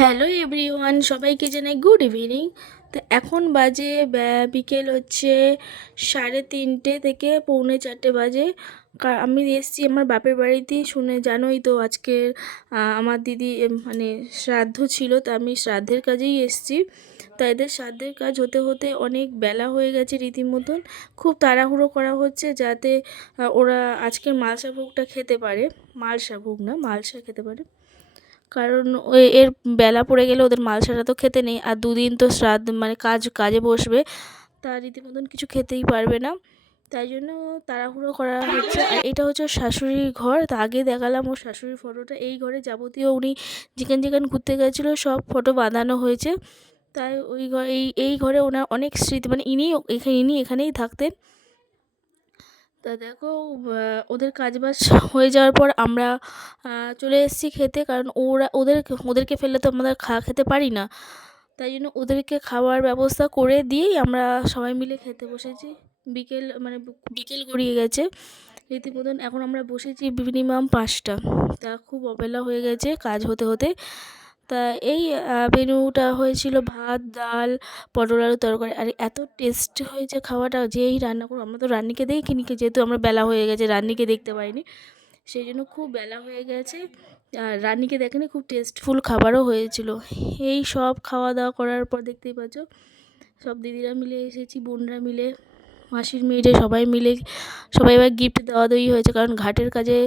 Hello everyone, সবাইকে জানাই good evening. তো এখন বাজে বিকেল হচ্ছে 3:30 থেকে 3:45 বাজে। আমি এসেছি আমার বাপের বাড়িতে। শুনে জানোই তো আজকে আমার দিদি মানে শ্রাদ্ধ ছিল, তো আমি শ্রাদ্ধের কাজেই এসেছি। তো এদের শ্রাদ্ধের কাজ হতে হতে অনেক বেলা হয়ে গেছে রীতিমতন। খুব তাড়াহুড়ো করা হচ্ছে যাতে ওরা আজকের মালসা ভোগটা খেতে পারে। মালসা ভোগ না, মালসা খেতে পারে, কারণ ওই এর বেলা পড়ে গেলে ওদের মালসাটা তো খেতে নেই। আর দুদিন তো শ্রাদ্ধ মানে কাজে বসবে, তা রীতিমতন কিছু খেতেই পারবে না। তাই জন্য তাড়াহুড়ো করা হচ্ছে। আর এটা হচ্ছে ওর শাশুড়ির ঘর। তা আগে দেখালাম ওর শাশুড়ির ফটোটা। এই ঘরে যাবতীয় উনি যেখানে যেখানে ঘুরতে গেছিলো সব ফটো বাঁধানো হয়েছে। তাই ওই ঘর এই ঘরে ওনার অনেক স্মৃতি, মানে ইনি এখানেই থাকতেন। তা দেখো, ওদের কাজবাজ হয়ে যাওয়ার পর আমরা চলে এসেছি খেতে, কারণ ওদেরকে ফেললে তো আমরা খেতে পারি না। তাই জন্য ওদেরকে খাওয়ার ব্যবস্থা করে দিয়েই আমরা সবাই মিলে খেতে বসেছি। বিকেল গড়িয়ে গেছে রীতিমতন। এখন আমরা বসেছি মিনিমাম 5টা। তা খুব অবেলা হয়ে গেছে কাজ হতে হতে। তা এই মেনুটা হয়েছিল ভাত, ডাল, পটল আলুর তরকারি। আর এত টেস্ট হয়েছে খাওয়াটা, যেই রান্না করবো। আমরা তো রান্নিকে দেখিনি, যেহেতু আমরা বেলা হয়ে গেছে রান্নিকে দেখতে পাইনি, সেই জন্য খুব বেলা হয়ে গেছে। আর রান্নিকে দেখেনি, খুব টেস্টফুল খাবারও হয়েছিল। এই সব খাওয়া দাওয়া করার পর দেখতেই পাচ্ছ সব দিদিরা মিলে এসেছি, বোনরা মিলে, মাসির মেয়েরা সবাই এবার গিফট দেওয়া দেওয়ি হয়েছে, কারণ ঘাটের কাজে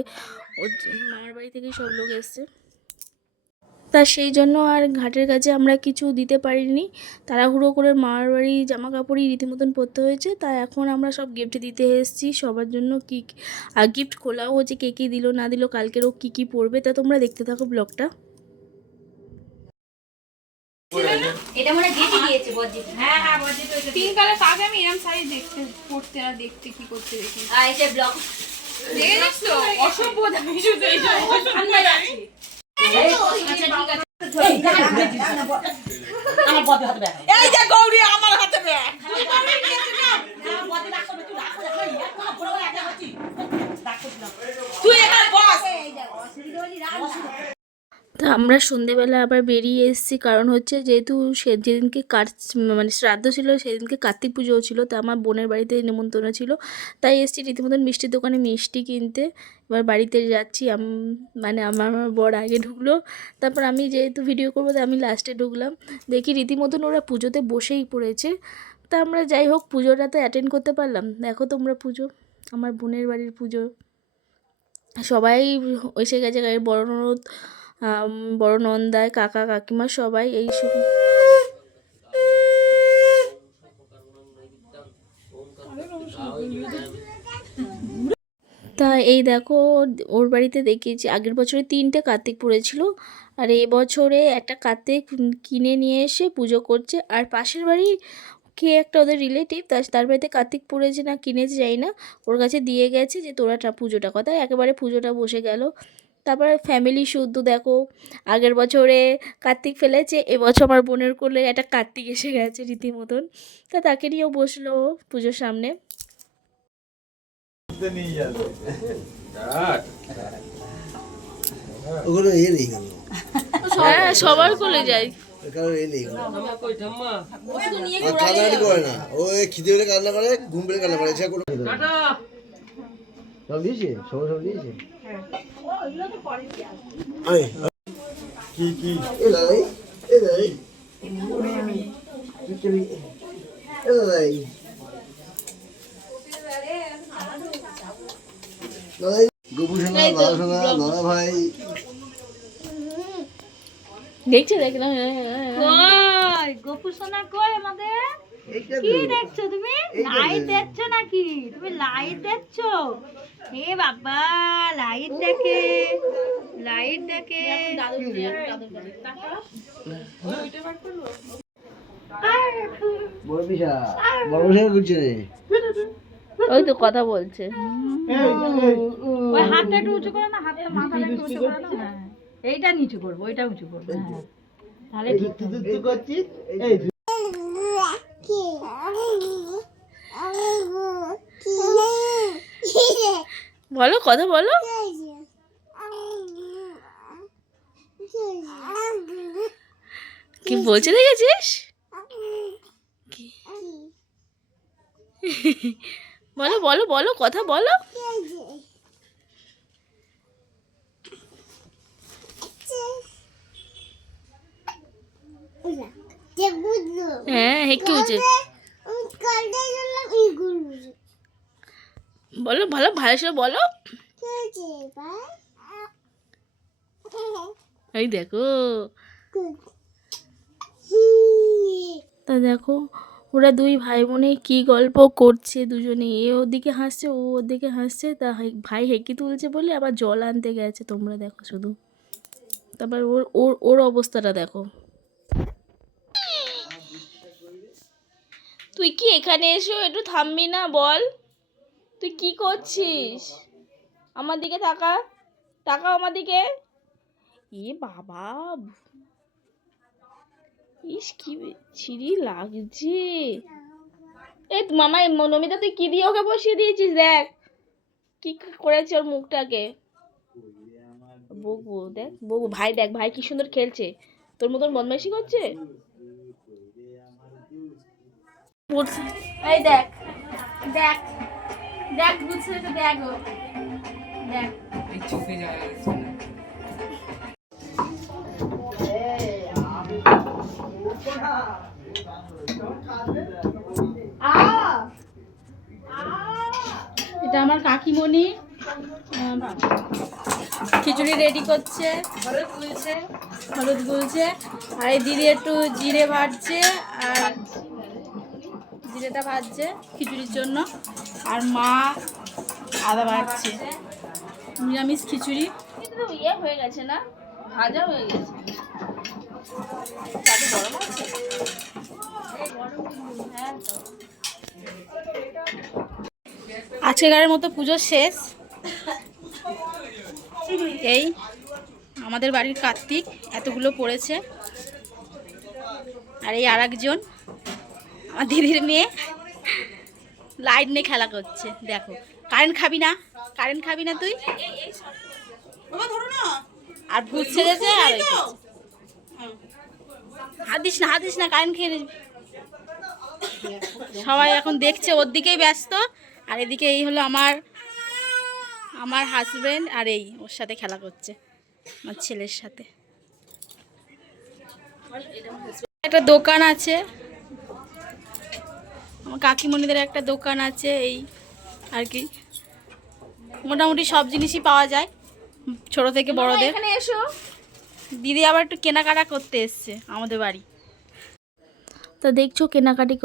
ওর মামার বাড়ি থেকেই সব লোক এসছে। তা সেই জন্য আর ঘাটের কাছে আমরা কিছু দিতে পারিনি। তাড়াহুড়ো করে মামার বাড়ি জামা কাপড়ই রীতিমতন পরতে হয়েছে। তাই এখন আমরা সব গিফট দিতে এসেছি সবার জন্য। আর গিফট খোলাও হচ্ছে, কে কী দিল না দিল, কালকেরও কী পরবে। তা তোমরা দেখতে থাকো ব্লগটা। এটা মনে গেটি দিয়েছে বজ্জিত। হ্যাঁ হ্যাঁ বজ্জিত হয়েছে। পিঙ্ক কালার কাকে আমি এরকম শাড়ি দেখতে পড়তে আর দেখতে কি করতে দেখি। আর এই যে ব্লগ দেখেছিস তো অসভ্য আমি শুধু এই জন্য ঠান্ডা যাচ্ছি। আচ্ছা ঠিক আছে। আমার বদে হাতে ব্যাগ। এই যে গৌরী আমার হাতে ব্যাগ। আমার বদে রাখো তুই রাখো না এত বড় বড় একটা হচ্ছি। রাখো না। তুই এখানে বস। তা আমরা সন্ধেবেলা আবার বেরিয়ে এসেছি, কারণ হচ্ছে যেহেতু যেদিনকে মানে শ্রাদ্ধ ছিল সেদিনকে কার্তিক পুজোও ছিল। তা আমার বোনের বাড়িতে নেমন্তন্ন ছিল, তাই এসেছি রীতিমতন মিষ্টির দোকানে মিষ্টি কিনতে। এবার বাড়িতে যাচ্ছি। মানে আমার বর আগে ঢুকলো, তারপর আমি যেহেতু ভিডিও করবো তাই আমি লাস্টে ঢুকলাম। দেখি রীতিমতন ওরা পুজোতে বসেই পড়েছে। তা আমরা যাই হোক পুজোটা তো অ্যাটেন্ড করতে পারলাম। দেখো তোমরা পুজো, আমার বোনের বাড়ির পুজো। সবাই এসে গেছে, গাড়ির বড় ননদ, বড় নন্দায়, কাকা কাকিমা সবাই এই তা এই দেখো ওর বাড়িতে দেখিয়েছি আগের বছরে 3টে কার্তিক পড়েছিল, আর এবছরে একটা কার্তিক কিনে নিয়ে এসে পুজো করছে। আর পাশের বাড়ি কে একটা ওদের রিলেটিভ, তার বাড়িতে কার্তিক পড়েছে না কিনেছে যাই না, ওর কাছে দিয়ে গেছে যে তোরা পুজোটা কথা। একেবারে পুজোটা বসে গেল। তারপরে ফ্যামিলি শুদ্ধ দেখো, আগের বছরে কার্তিক ফেলেছে, এবছর আমার বোনের কোলে একটা কার্তিক এসে গেছে রীতিমতন। তা তাকে নিয়েও বসলো পুজোর সামনে। হ্যাঁ সবার কোলে যাই। কান্নাকাটি করে না, ও খিদে পেলে কান্না করে, ঘুম পেলে কান্না করে। সব দিয়েছে, সব দিয়েছে। কি কি এ দাদাই, এ দাদাই, এ দাদাই, দাদাই, গপু সোনা, দাদা সোনা, দাদা ভাই। দেখছো দেখলাম কই গপু সোনা কই আমাদের? কি দেখছো তুমি? লাইট দেখছো নাকি? তুমি লাইট দেখছো? এ বাবা লাইট দেখে, লাইট দেখে। বড় পিসা, বড় পিসা করছে রে। ওই তো কথা বলছে। ওই হাতটা একটু উঁচু করো না, হাতটা মাথাটা একটু উঁচু করো না। হ্যাঁ এইটা নিচু করবো, ওইটা উঁচু করবো। হ্যাঁ তাহলে ঠিক করছিস বলো, কথা বলো। কি বলছে দেখেছিস? কি? বলো বলো বলো, কথা বলো। হ্যাঁ, কি হয়েছে বলো, ভালো ভালো করে বলো। এই দেখো, তা দেখো ওরা দুই ভাই বোনে কি গল্প করছে দুজনে, এ ওদিকে হাসছে ও ওদিকে হাসছে, তা ভাই হেঁকি তুলছে বলে আবার জল আনতে গেছে, তোমরা দেখো শুধু। তারপর ওর ওর ওর অবস্থাটা দেখো। তুই কি এখানে এসো একটু থামবি না? বল তুই কি করছিস? আমার দিকে তাকা, তাকাও আমার দিকে। এ বাবা, ইস কি ছিরি লাগছে। এই মামা, নমিতা তুই কি দিয়ে ওকে বসিয়ে দিয়েছিস? দেখ কি করেছে ওর মুখটাকে। বকবো, দেখ বকবো। ভাই দেখ, ভাই কি সুন্দর খেলছে, তোর মতন বদমাইশি করছে। এই দেখ দেখ দেখ, বুঝছে তো, দেখ ও দেখ। এটা আমার কাকিমণি খিচুড়ি রেডি করছে, হলুদ গুলছে, আর এই দিদি একটু জিরে ভাজছে, আর জিরেটা ভাজছে খিচুড়ির জন্য, আর মা আদা বাড়ছে। নিরামিষ খিচুড়ি কিন্তু ইয়ে হয়ে গেছে না, ভাজা হয়ে গেছে। গরম আছে, হ্যাঁ তো। আজকেকারের মতো পুজো শেষ। এই আমাদের বাড়ির কার্তিক এতগুলো পড়েছে, আর এই আর একজন আমার দিদির মেয়ে লাইট নিয়ে খেলা করছে। দেখো, কারেন্ট খাবি না, কারেন্ট খাবি না তুই। আর ভূত ছেড়েছে, আর হাত দিস না, হাত দিস না, কারেন্ট খেয়ে নিবি। সবাই এখন দেখছে, ওর দিকেই ব্যস্ত। আর এদিকে এই হলো আমার হাজবেন্ড, আর এই ওর সাথে খেলা করছে, আমার ছেলের সাথে। একটা দোকান আছে, আমার কাকিমণিদের একটা দোকান আছে, এই আর কি মোটামুটি সব জিনিসই পাওয়া যায়, ছোট থেকে বড়দের। এখানে এসো। দিদি আবার একটু কেনাকাটা করতে এসছে আমাদের বাড়ি। তা দেখছো কেনাকাটি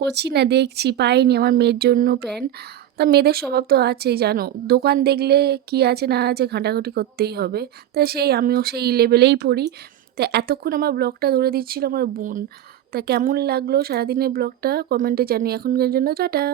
করছি না, দেখছি পাইনি আমার মেয়ের জন্য প্যান্ট। তা মেয়েদের স্বভাব তো আছেই জানো, দোকান দেখলে কি আছে না আছে ঘাঁটাঘাঁটি করতেই হবে। তা আমিও সেই লেভেলেই পড়ি। তা এতক্ষণ আমার ব্লগটা ধরে দিচ্ছিল আমার বোন। তা কেমন লাগলো সারাদিনের ব্লগটা কমেন্টে জানিয়ে, এখনকার জন্য টাটা।